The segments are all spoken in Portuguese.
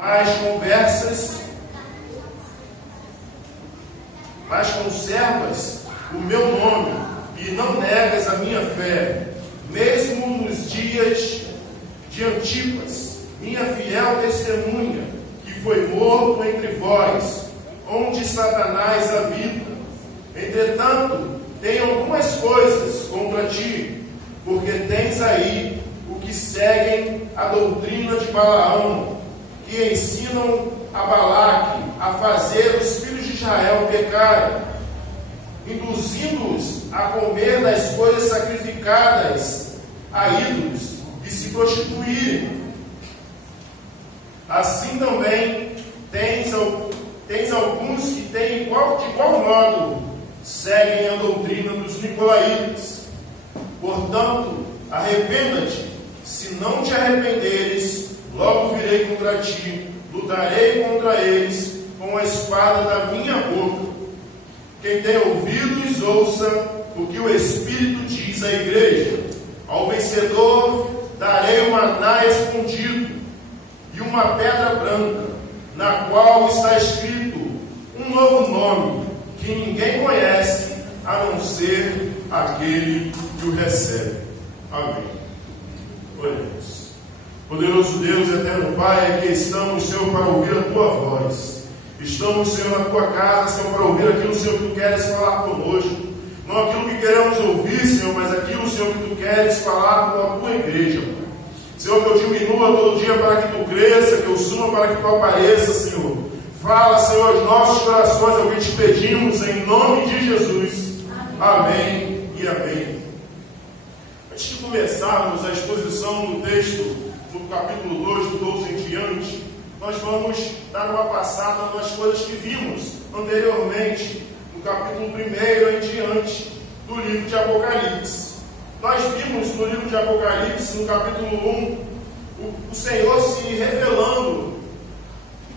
mas conservas o meu nome e não negas a minha fé, mesmo nos dias de Antipas, minha fiel testemunha, que foi morto entre vós, onde Satanás habita. Entretanto, tenho algumas coisas contra ti, porque tens aí o que seguem a doutrina de Balaão, que ensinam a Balaque a fazer os filhos de Israel pecarem, induzindo-os a comer das coisas sacrificadas a ídolos e se prostituírem. Assim também tens alguns que de igual modo seguem a doutrina dos nicolaítas. Portanto, arrependa-te. Se não te arrependeres, logo virei contra ti, lutarei contra eles com a espada da minha boca. Quem tem ouvidos, ouça o que o Espírito diz à igreja. Ao vencedor darei um maná escondido e uma pedra branca, na qual está escrito um novo nome, que ninguém conhece, a não ser aquele que o recebe. Amém. Oremos. Poderoso Deus, eterno Pai, aqui estamos, Senhor, para ouvir a Tua voz. Estamos, Senhor, na Tua casa, Senhor, para ouvir aquilo, Senhor, que Tu queres falar conosco. Não aquilo que queremos ouvir, Senhor, mas aquilo, Senhor, que Tu queres falar com a Tua igreja, Pai. Senhor, que eu diminua todo dia para que Tu cresça, que eu suma para que Tu apareça, Senhor. Fala, Senhor, aos nossos corações, é o que te pedimos, em nome de Jesus. Amém e amém. Antes de começarmos a exposição do texto, no capítulo 2, do 12 em diante, nós vamos dar uma passada nas coisas que vimos anteriormente, no capítulo 1 em diante do livro de Apocalipse. Nós vimos no livro de Apocalipse, no capítulo 1, o Senhor se revelando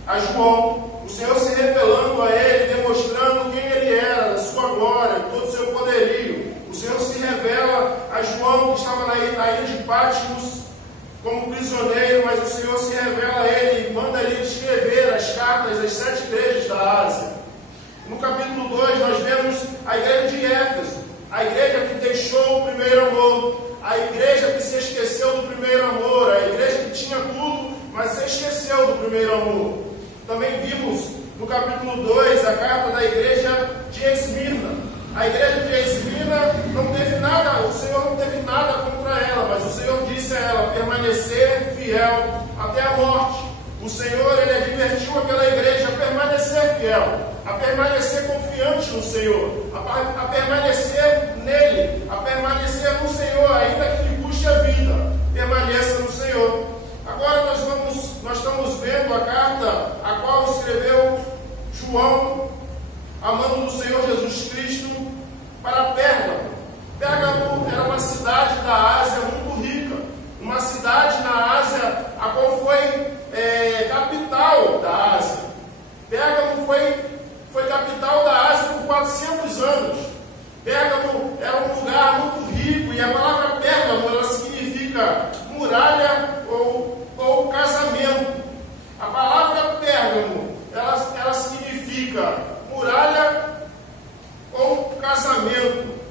a João, o Senhor se revelando a ele, demonstrando quem ele era, a sua glória, todo o seu poderio. O Senhor se revela a João, que estava na ilha de Patmos, como prisioneiro, mas o Senhor se revela a ele e manda ele escrever as cartas das 7 igrejas da Ásia. No capítulo 2 nós vemos a igreja de Éfeso, a igreja que deixou o primeiro amor, a igreja que se esqueceu do primeiro amor, a igreja que tinha tudo, mas se esqueceu do primeiro amor. Também vimos no capítulo 2 a carta da igreja de Esmirna. A igreja de Esmirna não teve nada, o Senhor não teve nada contra ela, mas o Senhor disse a ela permanecer fiel até a morte. O Senhor, ele advertiu aquela igreja a permanecer fiel, a permanecer confiante no Senhor, a permanecer nele, a permanecer no Senhor, ainda que lhe custe a vida. Permaneça no Senhor. Agora nós estamos vendo a carta a qual escreveu João, amando do Senhor Jesus Cristo, para Pérgamo. Pérgamo era uma cidade da Ásia muito rica, uma cidade na Ásia a qual foi capital da Ásia. Pérgamo foi capital da Ásia por 400 anos. Pérgamo era um lugar muito rico, e a palavra Pérgamo, ela significa muralha ou casamento. A palavra Pérgamo, ela significa muralha ou casamento.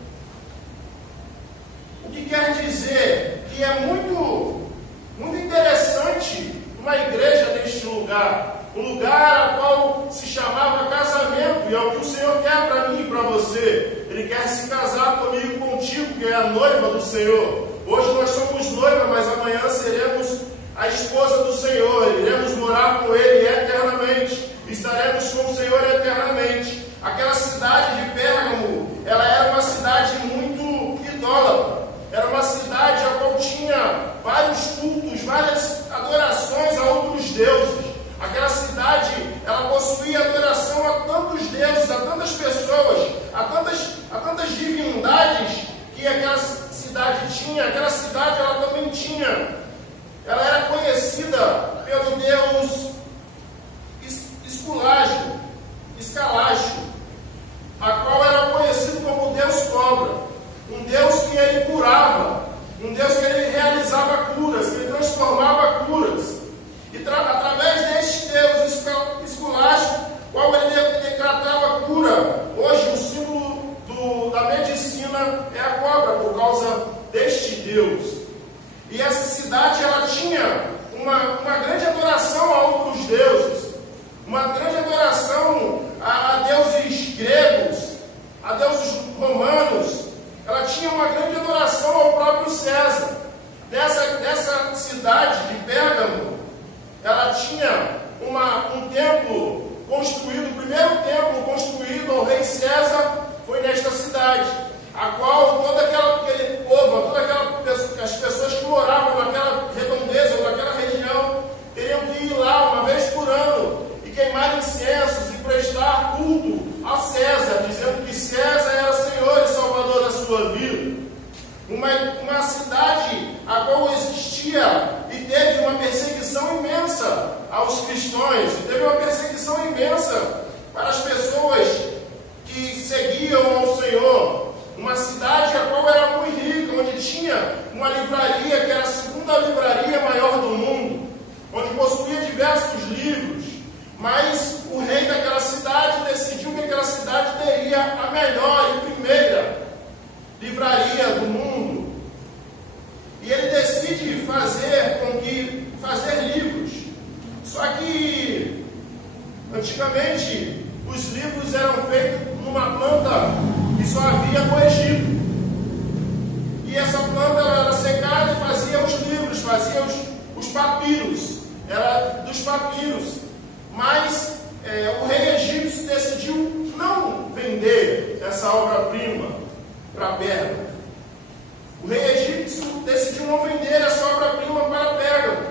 O que quer dizer que é muito interessante uma igreja neste lugar, um lugar a qual se chamava casamento, e é o que o Senhor quer para mim e para você. Ele quer se casar comigo, contigo, que é a noiva do Senhor. Hoje nós somos noiva, mas amanhã seremos a esposa do Senhor. Iremos morar com Ele eternamente, estaremos com o Senhor eternamente. Aquela cidade de Pérgamo, ela era uma cidade muito idólatra. Era uma cidade a qual tinha vários cultos, várias adorações a outros deuses. Aquela cidade, ela possuía adoração a tantos deuses, a tantas pessoas, a tantas divindades que aquela cidade tinha. Aquela cidade, ela também tinha. Ela era conhecida pelo deus Escalágio, a qual era conhecido como Deus Cobra, um Deus que ele curava, um Deus que ele realizava curas, que ele transformava curas. E através deste tinha um templo construído, o primeiro templo construído ao rei César foi nesta cidade, a qual todo aquele povo, as pessoas que moravam naquela redondeza ou naquela região, teriam que ir lá uma vez por ano e queimar incensos e prestar culto a César, dizendo que César era Senhor e Salvador da sua vida. Uma cidade a qual existia e teve uma perseguição imensa aos cristãos, teve uma perseguição imensa para as pessoas que seguiam ao Senhor. Uma cidade a qual era muito rica, onde tinha uma livraria que era a segunda livraria maior do mundo, onde possuía diversos livros, mas o rei daquela cidade decidiu que aquela cidade teria a melhor e primeira livraria do mundo. E ele decide fazer livros. Só que antigamente os livros eram feitos numa planta que só havia no Egito. E essa planta era secada e fazia os livros, fazia os papiros. Era dos papiros. Mas o rei egípcio decidiu não vender essa obra-prima para Pérgamo. O rei egípcio decidiu não vender essa obra-prima para Pérgamo.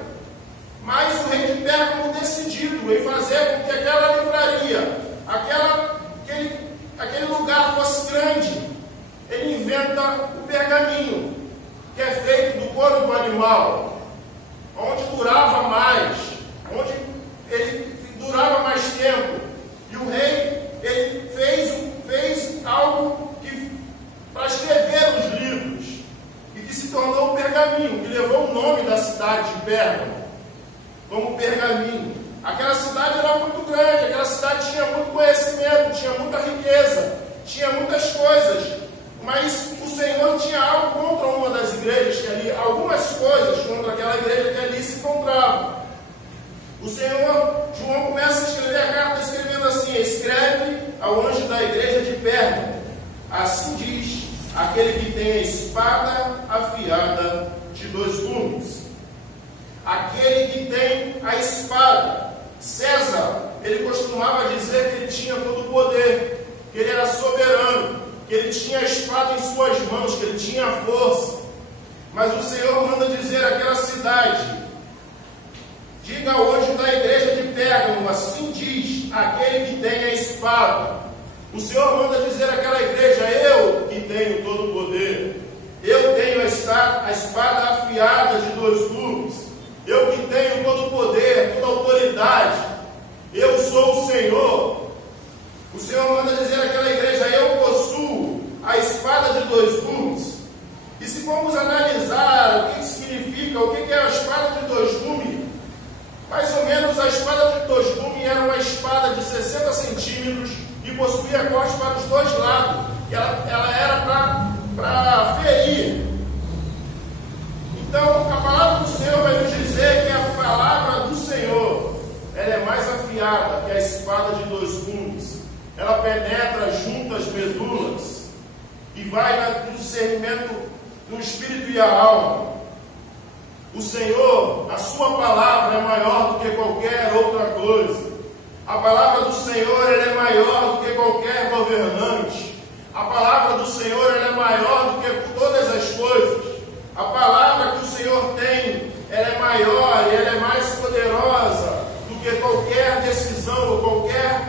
Mas o rei de Pérgamo decidiu em fazer com que aquela livraria, aquele lugar fosse grande. Ele inventa o pergaminho, que é feito do couro do animal, onde durava mais, onde ele durava mais tempo. E o rei, ele fez algo para escrever os livros, e que se tornou o pergaminho, que levou o nome da cidade de Pérgamo como pergaminho. Aquela cidade era muito grande, aquela cidade tinha muito conhecimento, tinha muita riqueza, tinha muitas coisas, mas o Senhor tinha algo contra uma das igrejas que ali, algumas coisas contra aquela igreja que ali se encontrava. O Senhor, João começa a escrever a carta escrevendo assim: escreve ao anjo da igreja de Pérgamo, assim diz aquele que tem a espada afiada de 2 gumes. Aquele que tem a espada. César, ele costumava dizer que ele tinha todo o poder, que ele era soberano, que ele tinha a espada em suas mãos, que ele tinha a força. Mas o Senhor manda dizer àquela cidade: diga ao anjo da igreja de Pérgamo, assim diz aquele que tem a espada. O Senhor manda dizer àquela igreja: eu que tenho todo o poder, eu tenho a espada afiada de 2 gumes, eu que tenho todo o poder, toda a autoridade, eu sou o Senhor. O Senhor manda dizer àquela igreja: eu possuo a espada de 2 gumes. E se formos analisar o que significa, o que é a espada de 2 gumes, mais ou menos a espada de 2 gumes era uma espada de 60 centímetros e possuía corte para os 2 lados. Ela era para ferir. Então, a palavra do Senhor vai nos dizer que a palavra do Senhor, ela é mais afiada que a espada de 2 gumes. Ela penetra junto às medulas e vai no discernimento do espírito e a alma. O Senhor, a sua palavra é maior do que qualquer outra coisa. A palavra do Senhor, ela é maior do que qualquer governante. A palavra do Senhor, ela é maior do que todas as coisas. A palavra que o Senhor tem, ela é maior e ela é mais poderosa do que qualquer decisão ou qualquer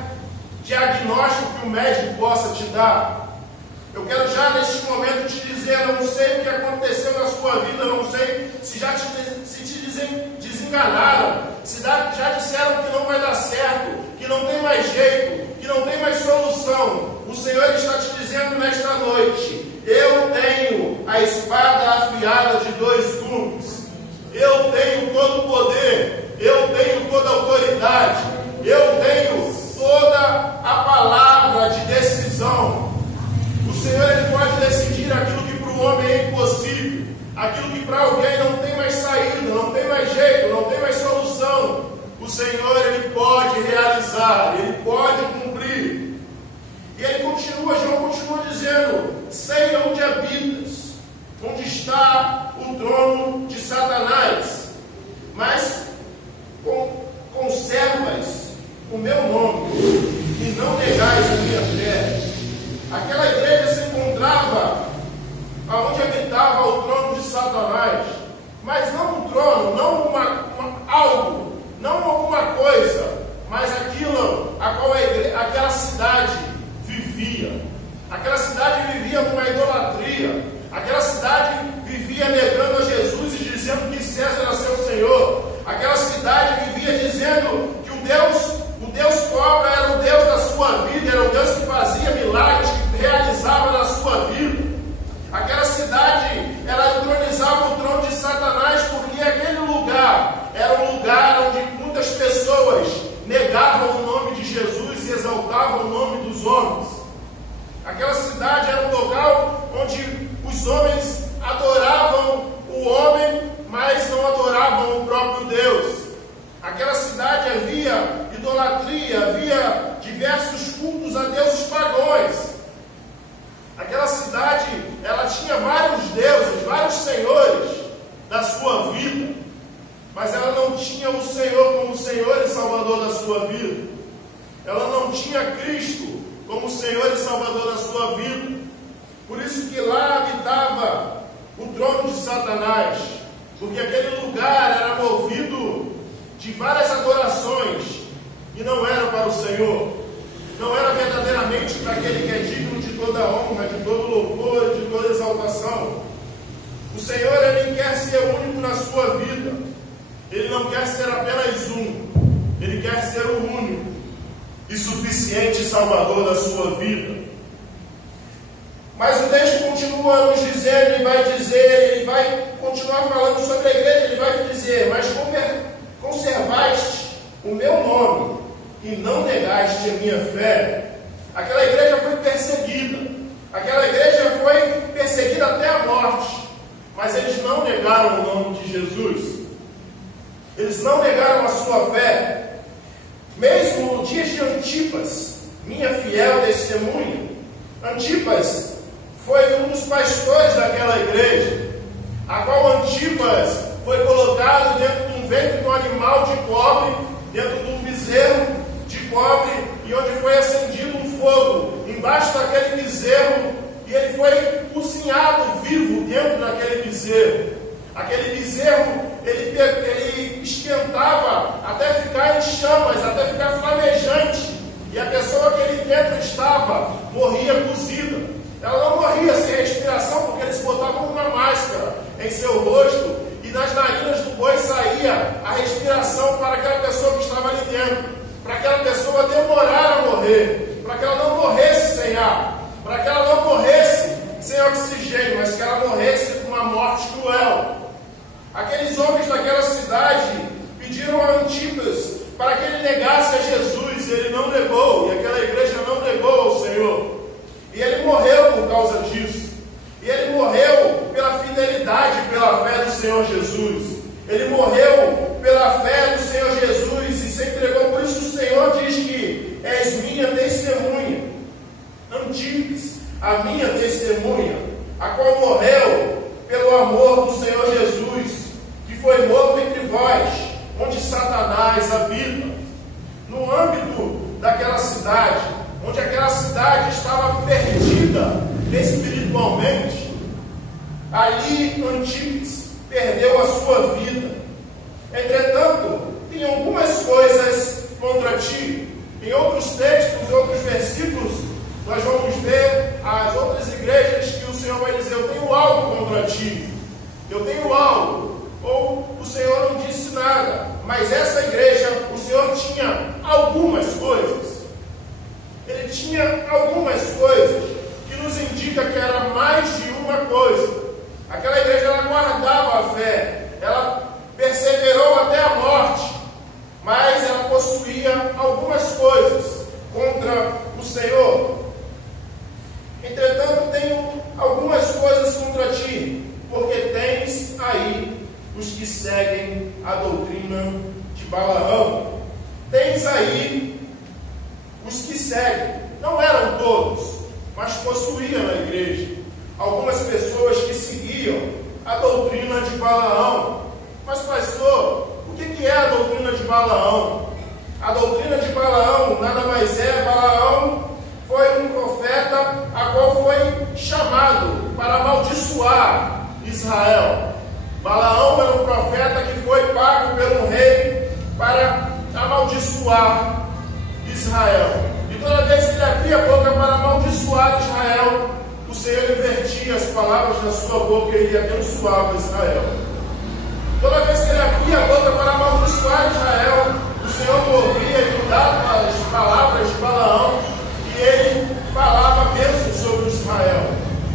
diagnóstico que o médico possa te dar. Eu quero já neste momento te dizer, não sei o que aconteceu na sua vida, não sei se já te desenganaram, se já disseram que não vai dar certo, que não tem mais jeito, que não tem mais solução. O Senhor está te dizendo nesta noite: eu tenho a espada afiada de 2 gumes, eu tenho todo o poder, eu tenho toda a autoridade, eu tenho toda a palavra de decisão. O Senhor, ele pode decidir aquilo que para o homem é impossível, aquilo que para alguém não tem mais saída, não tem mais jeito, não tem mais solução. O Senhor, ele pode realizar, ele pode cumprir. E ele continua, João continua dizendo: sei onde habitas, onde está o trono de Satanás. Mas com o meu nome e não negais a minha fé. Aquela igreja se encontrava onde habitava o trono de Satanás, mas não um trono, não algo, não alguma coisa, mas aquilo a qual aquela cidade vivia. Aquela cidade vivia numa idolatria. Aquela cidade vivia negando a Jesus e dizendo que César era seu Senhor. Aquela cidade vivia dizendo que o Deus cobra era o Deus da sua vida, era o Deus que fazia milagres, que realizava na sua vida. Aquela cidade, ela entronizava o trono de Satanás, porque aquele lugar era um lugar onde muitas pessoas negavam o nome de Jesus e exaltavam o nome dos homens. Aquela cidade era um local onde os homens adoravam o homem, mas não adoravam o próprio Deus. Aquela cidade havia idolatria, havia diversos cultos a deuses pagãos. Aquela cidade, ela tinha vários deuses, vários senhores da sua vida, mas ela não tinha o Senhor como Senhor e Salvador da sua vida. Ela não tinha Cristo como Senhor e Salvador da sua vida. Por isso que lá habitava o trono de Satanás, porque aquele lugar era movido de várias adorações e não era para o Senhor. Não era verdadeiramente para aquele que é digno de toda honra, de todo louvor, de toda exaltação. O Senhor, Ele quer ser único na sua vida. Ele não quer ser apenas um. Ele quer ser o único e suficiente Salvador da sua vida. Mas o texto continua nos dizendo, ele vai continuar falando sobre a igreja, ele vai dizer: mas conservaste o meu nome e não negaste a minha fé. Aquela igreja foi perseguida. Aquela igreja foi perseguida até a morte. Mas eles não negaram o nome de Jesus. Eles não negaram a sua fé. Mesmo no dia de Antipas, minha fiel testemunha. Antipas foi um dos pastores daquela igreja, a qual Antipas foi colocado dentro de um ventre de um animal de cobre, dentro de um bezerro de cobre, e onde foi acendido um fogo embaixo daquele bezerro, e ele foi cozinhado vivo dentro daquele bezerro. Aquele bezerro, ele esquentava até ficar em chamas, até ficar flamejante, e a pessoa que ali dentro estava morria cozida. Ela não morria sem respiração, porque eles botavam uma máscara em seu rosto, e nas narinas do boi saía a respiração para aquela pessoa que estava ali dentro, para aquela pessoa demorar a morrer, para que ela não morresse sem ar, para que ela não morresse sem oxigênio, mas que ela morresse com uma morte cruel. Aqueles homens daquela cidade pediram a Antipas para que ele negasse a Jesus, e ele não negou, e aquela igreja não negou ao Senhor. E ele morreu por causa disso. E ele morreu pela fidelidade, pela fé do Senhor Jesus. Ele morreu pela fé do Senhor Jesus e se entregou. Por isso o Senhor diz que és minha testemunha. Antipas, a minha testemunha, a qual morreu pelo amor do Senhor Jesus, que foi morto entre vós, onde Satanás habita. No âmbito daquela cidade, onde aquela cidade estava perdida espiritualmente, ali Antipas perdeu a sua vida. Entretanto, tem algumas coisas contra ti. Em outros textos, em outros versículos, nós vamos ver as outras igrejas que o Senhor vai dizer: eu tenho algo contra ti, eu tenho algo. Ou o Senhor não disse nada, mas essa igreja, o Senhor tinha algumas coisas. Ele tinha algumas coisas que nos indica que era mais de uma coisa. Aquela igreja, ela guardava a fé, ela perseverou até a morte, mas ela possuía algumas coisas contra o Senhor. Entretanto, tenho algumas coisas contra ti, porque tens aí os que seguem a doutrina de Balaão. Tens aí os que seguem. Não eram todos, mas possuíam na igreja algumas pessoas que seguiam a doutrina de Balaão. Mas pastor, o que é a doutrina de Balaão? A doutrina de Balaão amaldiçoar Israel. E toda vez que ele abria a boca para amaldiçoar Israel, o Senhor invertia as palavras na sua boca e ele abençoava Israel. Toda vez que ele abria a boca para amaldiçoar Israel, o Senhor movia e mudava as palavras de Balaão e ele falava bênçãos sobre Israel.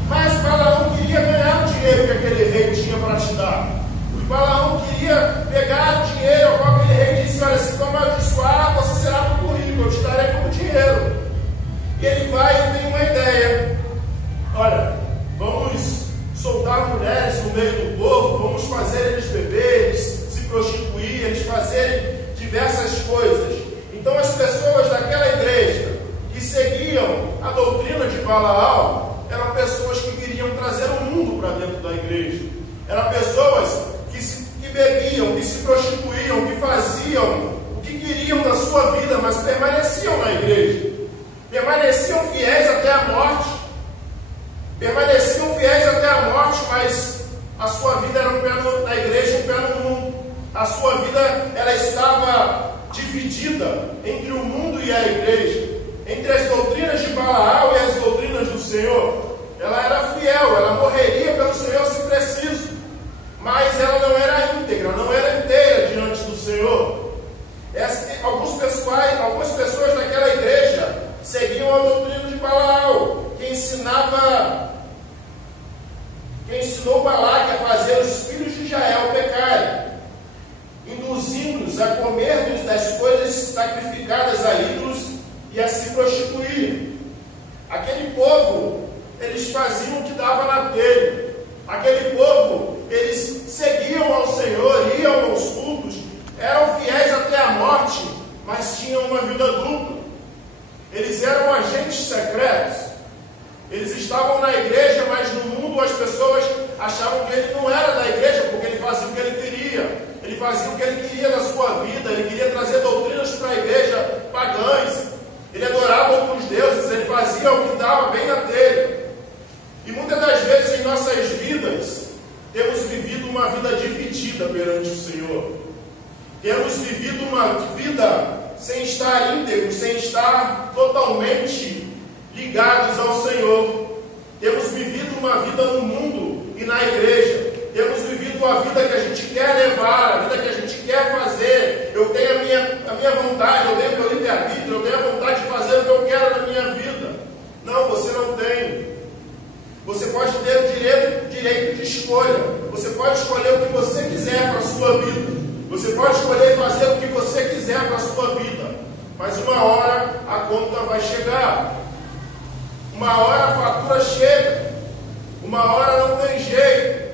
Mas Balaão queria ganhar o dinheiro que aquele rei tinha para te dar. E Balaão queria pegar o dinheiro ao qual aquele rei disse: olha, se tu amaldiçoar, você será muito rico, eu te darei como dinheiro. E ele vai e tem uma ideia: olha, vamos soltar mulheres no meio do povo, vamos fazer eles beber, eles se prostituir, eles fazerem diversas coisas. Então as pessoas daquela igreja que seguiam a doutrina de Balaão eram pessoas que queriam trazer o mundo para dentro da igreja. Eram pessoas que bebiam, que se prostituíam, que faziam o que queriam da sua vida, mas permaneciam na igreja. Permaneciam fiéis até a morte. Permaneciam fiéis até a morte, mas a sua vida era um pé na igreja, um pé no mundo. A sua vida, ela estava dividida entre o mundo e a igreja, entre as doutrinas de Balaão e as doutrinas do Senhor. Ela era fiel, ela morreria pelo Senhor se preciso, mas ela não era íntegra, não era inteira diante do Senhor. Algumas pessoas daquela igreja seguiam a doutrina de Balaão, que ensinou Balaque a fazer os filhos de Israel pecarem, induzindo-os a comer das coisas sacrificadas a ídolos e a se prostituir. Aquele povo, eles faziam o que dava na telha. Aquele povo, eles seguiam ao Senhor, iam aos cultos, eram fiéis até a morte, mas tinham uma vida dupla. Eles eram agentes secretos. Eles estavam na igreja, mas no mundo as pessoas achavam que ele não era da igreja, porque ele fazia o que ele queria. Ele fazia o que ele queria na sua vida. Ele queria trazer doutrinas para a igreja pagãs. Ele adorava outros deuses. Ele fazia o que dava bem na telha. E muitas das vezes em nossas vidas temos vivido uma vida dividida perante o Senhor. Temos vivido uma vida sem estar íntegros, sem estar totalmente ligados ao Senhor. Temos vivido uma vida no mundo e na igreja. Temos vivido a vida que a gente quer levar, a vida que a gente quer fazer. Eu tenho a minha vontade, eu tenho o meu livre-arbítrio, eu tenho a vontade de fazer o que eu quero na minha vida. Não, você não tem. Você pode ter o direito de escolha. Você pode escolher o que você quiser para a sua vida. Você pode escolher fazer o que você quiser para a sua vida. Mas uma hora a conta vai chegar. Uma hora a fatura chega. Uma hora não tem jeito.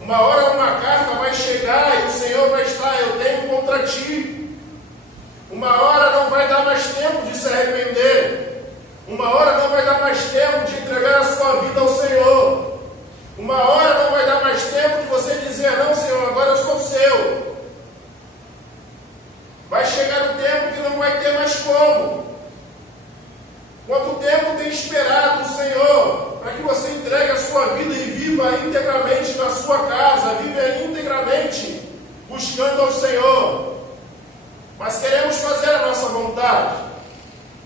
Uma hora uma carta vai chegar e o Senhor vai estar: eu tenho contra ti. Uma hora não vai dar mais tempo de se arrepender. Uma hora não vai dar mais tempo de entregar a sua vida ao Senhor. Uma hora não vai dar mais tempo de você dizer: não, Senhor, agora eu sou seu. Vai chegar um tempo que não vai ter mais como. Quanto tempo tem esperado o Senhor para que você entregue a sua vida e viva integramente na sua casa, viva integramente buscando ao Senhor? Mas queremos fazer a nossa vontade,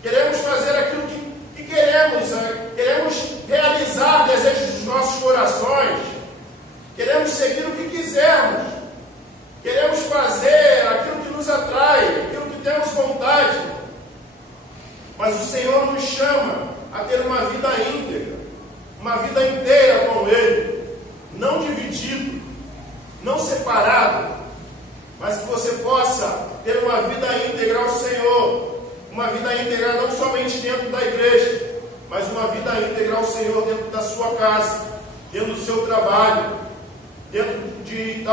queremos fazer aquilo que queremos, queremos realizar desejos dos nossos corações, queremos seguir o que quisermos, queremos fazer aquilo que nos atrai, aquilo que temos vontade. Mas o Senhor nos chama a ter uma vida íntegra, uma vida inteira com Ele, não dividido, não separado, mas que você possa ter uma vida íntegra ao Senhor, uma vida íntegra não somente dentro da igreja, mas uma vida íntegra ao Senhor dentro da sua casa, dentro do seu trabalho, dentro de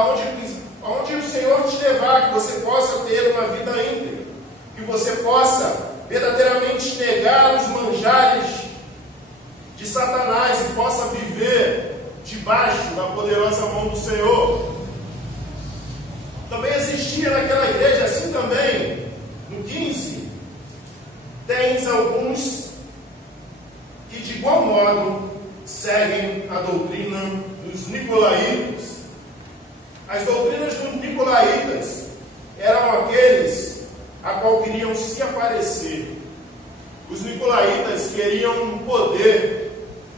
onde o Senhor te levar, que você possa ter uma vida íntegra, que você possa verdadeiramente negar os manjares de Satanás e possa viver debaixo da poderosa mão do Senhor. Também existia naquela igreja, assim também, no 15, tens alguns que de igual modo seguem a doutrina dos nicolaítas. As doutrinas dos nicolaítas eram a qual queriam se aparecer. Os nicolaítas queriam poder,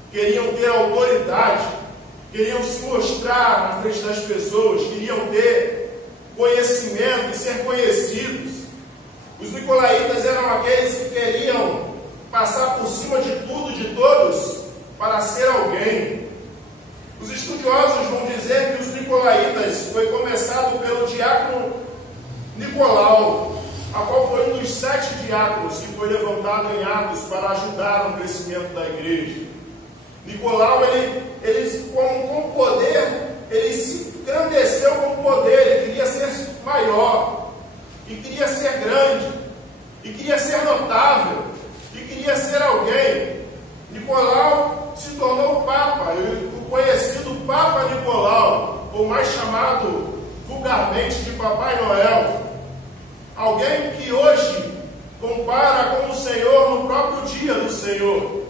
queriam ter autoridade, queriam se mostrar na frente das pessoas, queriam ter conhecimento e ser conhecidos. Os nicolaítas eram aqueles que queriam passar por cima de tudo, de todos, para ser alguém. Os estudiosos vão dizer que os nicolaítas foi começado pelo diácono Nicolau, a qual foi um dos 7 diáconos que foi levantado em Atos para ajudar no crescimento da igreja. Nicolau, ele com poder, ele se engrandeceu com poder, ele queria ser maior, e queria ser grande, e queria ser notável, e queria ser alguém. Nicolau se tornou Papa, o conhecido Papa Nicolau, ou mais chamado vulgarmente de Papai Noel. Alguém que hoje compara com o Senhor no próprio dia do Senhor.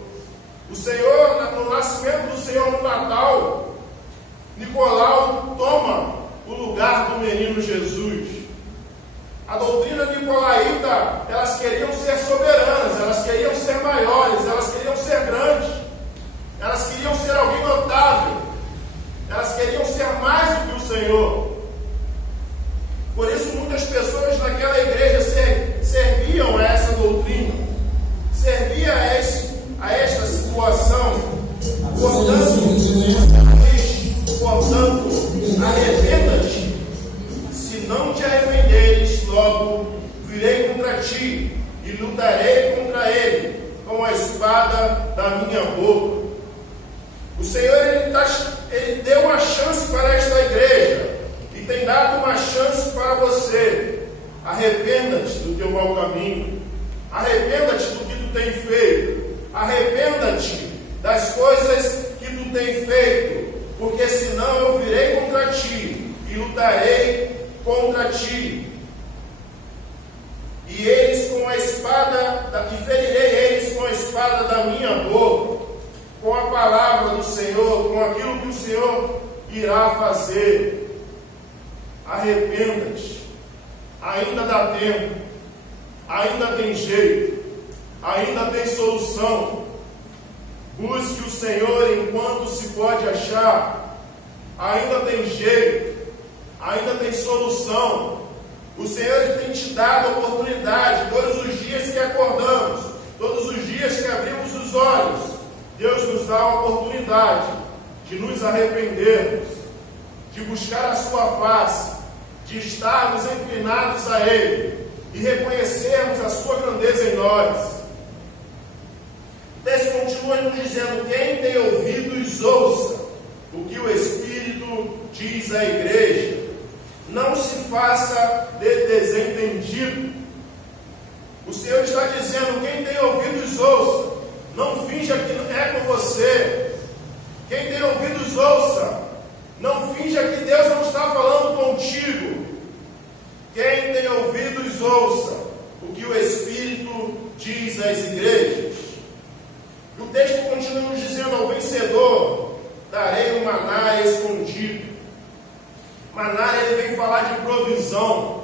O Senhor, no nascimento do Senhor no Natal, Nicolau toma o lugar do menino Jesus. A doutrina nicolaíta, elas queriam ser soberanas, elas queriam ser maiores, elas queriam ser grandes, elas queriam ser alguém notável, elas queriam ser mais do que o Senhor. Por isso muitas pessoas naquela igreja serviam a essa doutrina, serviam a esta situação. Portanto, arrependa-te, se não te arrependeres, logo virei contra ti e lutarei contra ele com a espada da minha boca. O Senhor ele deu uma chance para esta igreja e tem dado uma chance para você. Arrependa-te do teu mau caminho, arrependa-te do que tu tem feito, arrependa-te das coisas que tu tem feito, porque senão eu virei contra ti e lutarei contra ti. E eles com a espada, e ferirei eles com a espada da minha boca, com a palavra do Senhor, com aquilo que o Senhor irá fazer. Arrependa-te, ainda dá tempo, ainda tem jeito, ainda tem solução. Busque o Senhor enquanto se pode achar, ainda tem jeito, ainda tem solução. O Senhor tem te dado oportunidade todos os dias que acordamos, todos os dias que abrimos os olhos. Deus nos dá a oportunidade de nos arrependermos, de buscar a sua face, de estarmos inclinados a Ele e reconhecermos a sua grandeza em nós. O texto continua nos dizendo: quem tem ouvidos, ouça o que o Espírito diz à igreja. Não se faça de desentendido. O Senhor está dizendo: quem tem ouvidos, ouça. Não finja que é com você. Quem tem ouvidos, ouça. Não finja que Deus não está falando contigo. Quem tem ouvidos, ouça o que o Espírito diz às igrejas. O texto continua nos dizendo: ao vencedor darei um maná escondido. Maná, ele vem falar de provisão.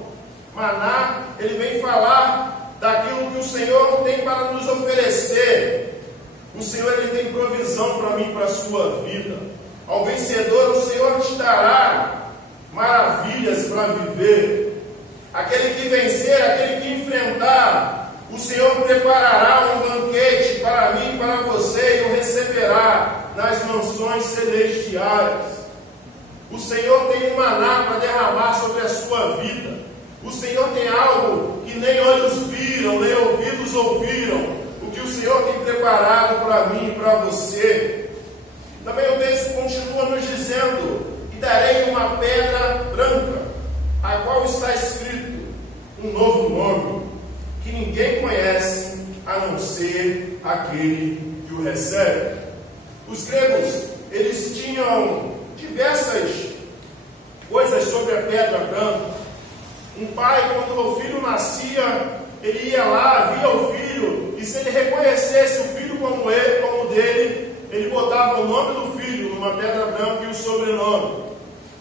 Maná, ele vem falar daquilo que o Senhor tem para nos oferecer. O Senhor, ele tem provisão para mim, para a sua vida. Ao vencedor, o Senhor te dará maravilhas para viver. Aquele que vencer, aquele que enfrentar, o Senhor preparará um banquete para mim e para você, e o receberá nas mansões celestiais. O Senhor tem um maná para derramar sobre a sua vida. O Senhor tem algo que nem olhos viram, nem ouvidos ouviram. O que o Senhor tem preparado para mim e para você. Também o texto continua nos dizendo: e darei uma pedra branca, a qual está escrito um novo nome, que ninguém conhece, a não ser aquele que o recebe. Os gregos, eles tinham diversas coisas sobre a pedra branca. Um pai, quando o filho nascia, ele ia lá, via o filho, e se ele reconhecesse o filho como dele, ele botava o nome do filho numa pedra branca e o sobrenome.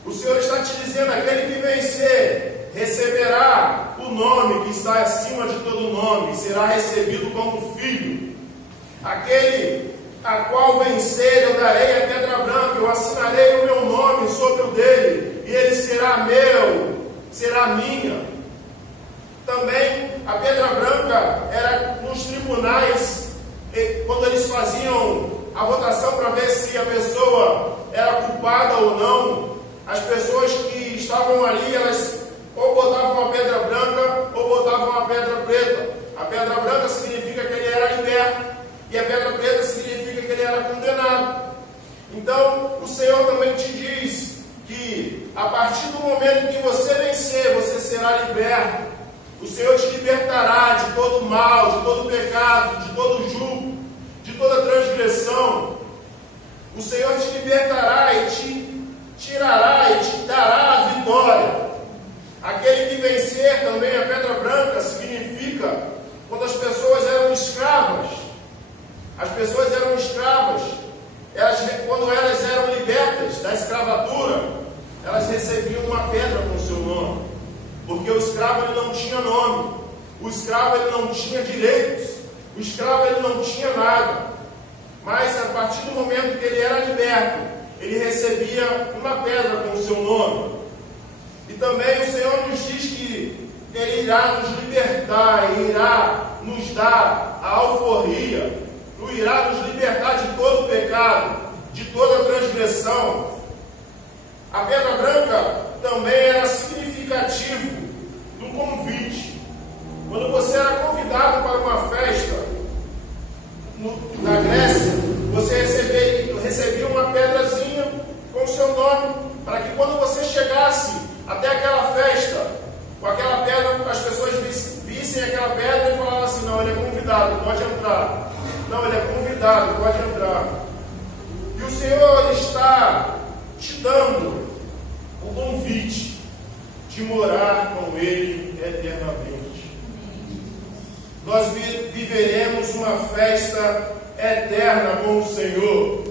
O Senhor está te dizendo: aquele que vencer receberá o nome que está acima de todo nome, será recebido como filho. Aquele a qual vencer, eu darei a pedra branca, eu assinarei o meu nome sobre o dele, e ele será meu, será minha. Também a pedra branca era nos tribunais, quando eles faziam a votação para ver se a pessoa era culpada ou não. As pessoas que estavam ali, elas ou botavam uma pedra branca ou botavam uma pedra preta. A pedra branca significa que ele era liberto, e a pedra preta significa que ele era condenado. Então, o Senhor também te diz que a partir do momento que você vencer, você será liberto. O Senhor te libertará de todo mal, de todo pecado, de todo jugo, de toda transgressão. O Senhor te libertará e te tirará e te dará a vitória. Aquele que vencer também, a pedra branca, significa quando as pessoas eram escravas. As pessoas eram escravas. Quando elas eram libertas da escravatura, elas recebiam uma pedra com o seu nome. Porque o escravo ele não tinha nome. O escravo ele não tinha direitos. O escravo ele não tinha nada. Mas a partir do momento que ele era liberto, ele recebia uma pedra com o seu nome. E também o Senhor nos diz que ele irá nos libertar, e irá nos dar a alforria, irá nos libertar de todo pecado, de toda transgressão. A pedra branca também era significativo do convite. Quando você era convidado para uma festa na Grécia, você recebia uma pedrazinha com o seu nome, para que quando você chegasse até aquela festa, com aquela pedra, as pessoas vissem aquela pedra e falavam assim: não, ele é convidado, pode entrar. Não, ele é convidado, pode entrar. E o Senhor está te dando o convite de morar com Ele eternamente. Nós viveremos uma festa eterna com o Senhor.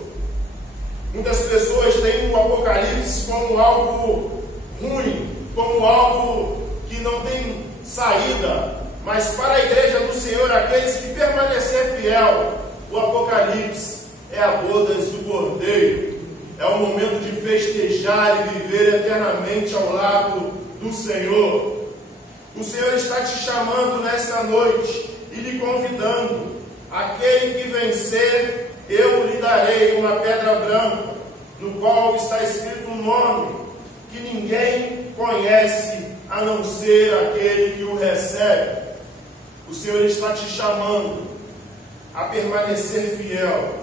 Muitas pessoas têm o Apocalipse como algo ruim, como algo que não tem saída. Mas para a igreja do Senhor, aqueles que permanecer fiel, o Apocalipse é a bodas do Cordeiro. É o momento de festejar e viver eternamente ao lado do Senhor. O Senhor está te chamando nesta noite e lhe convidando. Aquele que vencer, eu lhe darei uma pedra branca, no qual está escrito um nome que ninguém conhece a não ser aquele que o recebe. O Senhor está te chamando a permanecer fiel.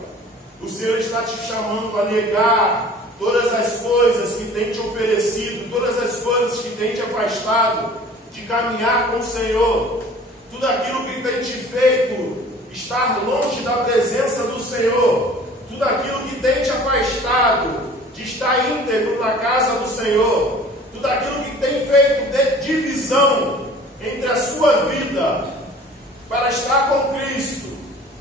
O Senhor está te chamando a negar todas as coisas que tem te oferecido, todas as coisas que tem te afastado de caminhar com o Senhor. Tudo aquilo que tem te feito estar longe da presença do Senhor. Tudo aquilo que tem te afastado de estar íntegro na casa do Senhor. Tudo aquilo que tem feito divisão entre a sua vida para estar com Cristo,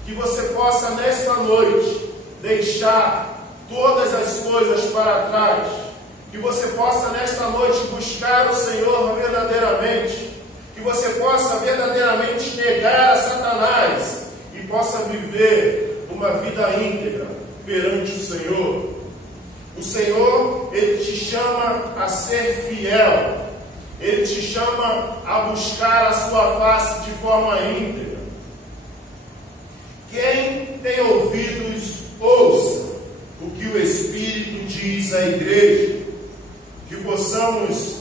que você possa nesta noite deixar todas as coisas para trás, que você possa nesta noite buscar o Senhor verdadeiramente, que você possa verdadeiramente negar a Satanás e possa viver uma vida íntegra perante o Senhor. O Senhor, Ele te chama a ser fiel. Ele te chama a buscar a sua face de forma íntegra. Quem tem ouvidos, ouça o que o Espírito diz à igreja. Que possamos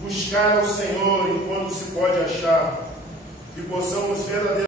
buscar ao Senhor enquanto se pode achar. Que possamos verdadeiramente